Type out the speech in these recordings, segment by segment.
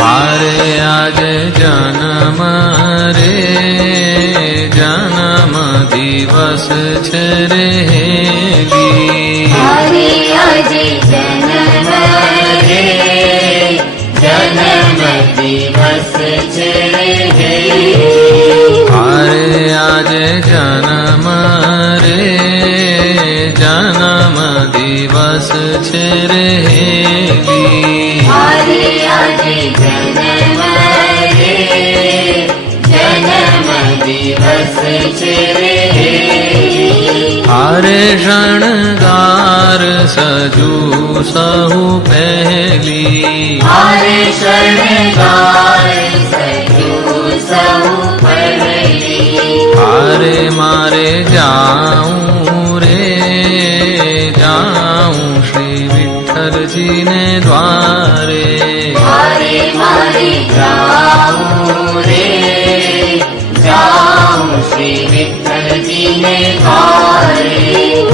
મારે આજે જન્મ રે જન્મ દિવસ છે રે હેલી. મારે આજે જન્મ રે જન્મ દિવસ છે રે હેલી. મારે આજે જન્મ રે જન્મ દિવસ છે રે હેલી. મારે આજે જન્મ રે જન્મ દિવસ છે રે હેલી. હારે શણગાર સજુ સહુ પહેલી. મારે શણગાર સજુ સૌ પહેલી. હારે મારે જાઉં રે જાઉં શ્રી વિઠ્ઠલજીને દ્વારે. મારે મારે જાઉં રે જાઉં શ્રી વિઠ્ઠલજીને દ્વારે.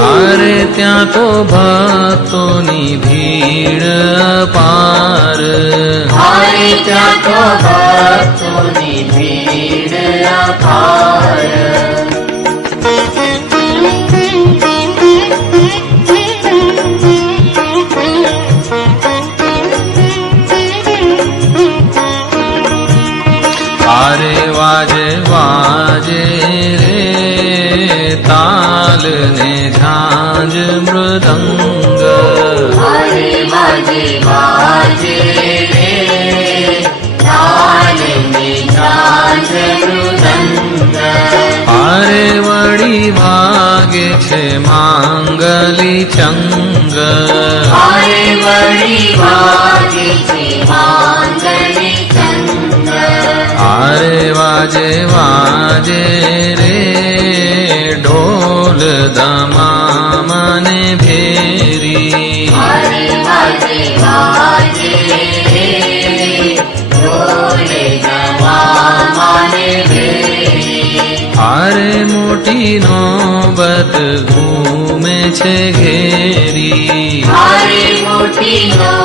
હારે ત્યાં તો ભક્તોની ભીડ અપાર. મારે ત્યાં તો ભક્તોની ભીડ અપાર. હારે વાજે વાજે રે તાલ ને ઝાંઝ મૃદંગ. મારે વાજે વાજે રે તાલ ને ઝાંઝ મૃદંગ. હારે વળી વાગે છે માંગલી ચંગ. મારે વળી વાગે છે માંગલી ચંગ. હારે વાજે વાજે રે ઢોલ દમામ ને ભેરી. મારે વાજે વાજે રે ઢોલ દમામને ભેરી. હારે મોટી નોબત ઘૂમે છે ઘેરી. મારે મોટી નો